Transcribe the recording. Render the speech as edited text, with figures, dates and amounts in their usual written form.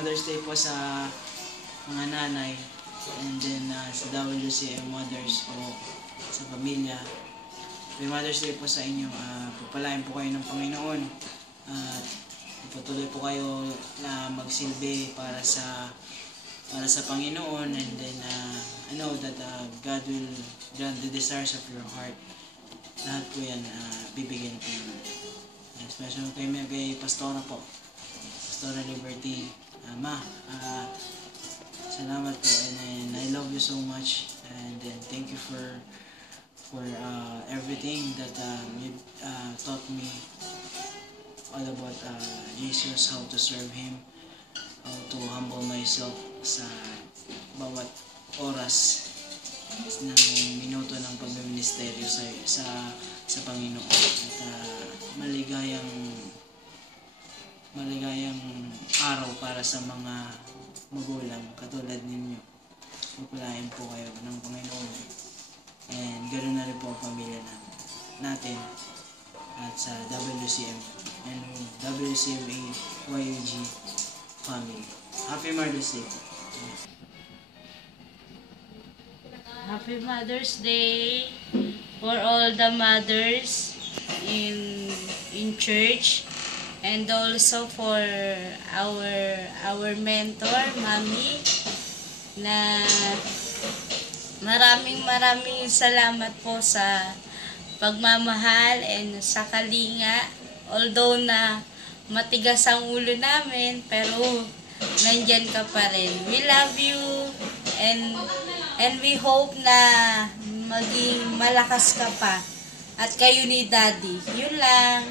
Mother's Day po sa mga nanay. And then sa WCM Mothers po sa pamilya. Happy Mother's Day po sa inyo. Pagpalain po kayo ng Panginoon. At patuloy po kayo na magsilbi para sa Panginoon. And then I know that God will grant the desires of your heart. Lahat po yan bibigyan po yun. Especially kay Pastora po. Pastora Liberty. Ma, salamat po, and I love you so much, and then thank you for everything that you taught me all about Jesus, how to serve Him, how to humble myself sa bawat oras ng minuto ng pagmiministeryo sa Panginoon. At maligayang araw para sa mga magulang katulad ninyo. Pagpalain po kayo ng Panginoon. And ganoon na rin po ang pamilya natin at sa WCM and WCMA YUG family. Happy Mother's Day. Happy Mother's Day for all the mothers in church, and also for our mentor, Mami, na maraming salamat po sa pagmamahal and sa kalinga. Although na matigas ang ulo namin, pero nandyan ka pa rin. We love you, and we hope na maging malakas ka pa at kayo ni Daddy. Yun lang.